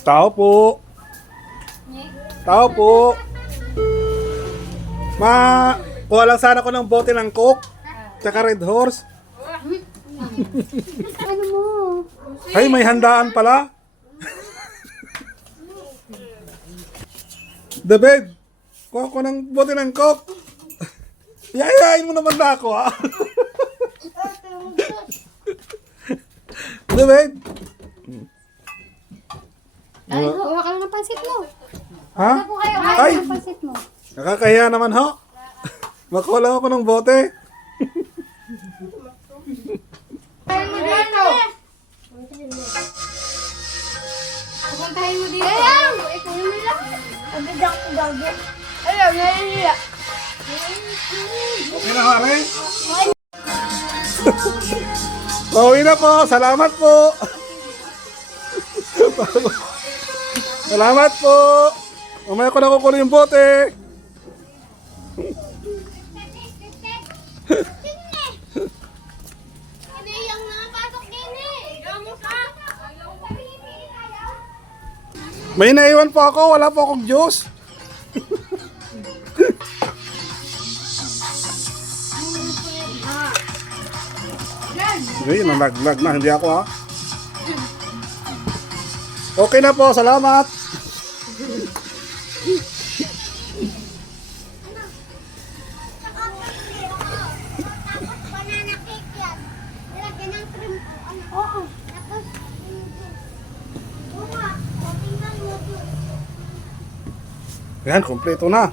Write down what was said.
Tao po. Tao po. Kuha lang sana ko ng bote ng Coke. Tsaka Red Horse. Ano mo? Ay, may handaan pala. David, kuha ko ng bote ng Coke. Yayain mo naman na ako, ha? David. Ay, kuha ka lang ng pansit mo. Ha? Ano po kayo? Ay! Kuha ng pansit mo. Nakakahiya naman, ho. Makuha lang ako ng bote. Pupuntahin mo dito. Pupuntahin mo dito. Ayun! Ikaw yung nila. Pagdadak ko gagawin. Ayun, naiiyak. Okay na, Hare? Pauwi na po. Salamat po. Salamat po. Mamaya ko na kukunin yung bote. May naiwan po ako. Wala po akong juice. Hindi, nalaglag na. Hindi ako, ha. Okay na po. Salamat. Banana cake yan. Nilagyan ng cream po. Oo. Tapos, oo nga. Tingnan mo po. Yan, kompleto na.